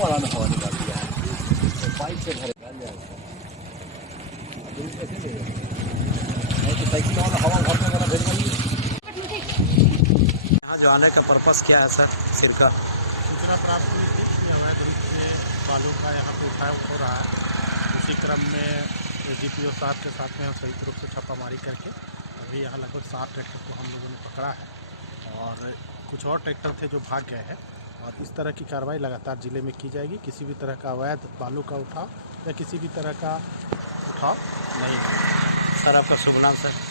वाला में हवा निकाल दिया है, तो पाइप से भर निकाल जाएगा। तो साइकिल वाला हवा भरने वाला भेज देंगे। यहाँ जो आने का पर्पस क्या है सर? सिर का सूचना प्राप्त हुई थी कि अवैध रूप से बालू का यहाँ पे उठाव हो रहा है। उसी क्रम में GPO साहब के साथ में हम संयुक्त रूप से छापामारी करके अभी यहाँ लगभग 7 ट्रैक्टर को हम लोगों ने पकड़ा है और कुछ और ट्रैक्टर थे जो भाग गए हैं। और इस तरह की कार्रवाई लगातार ज़िले में की जाएगी। किसी भी तरह का अवैध बालू का उठाव या किसी भी तरह का उठाव नहीं होगा। सर आपका शुभ नाम सर?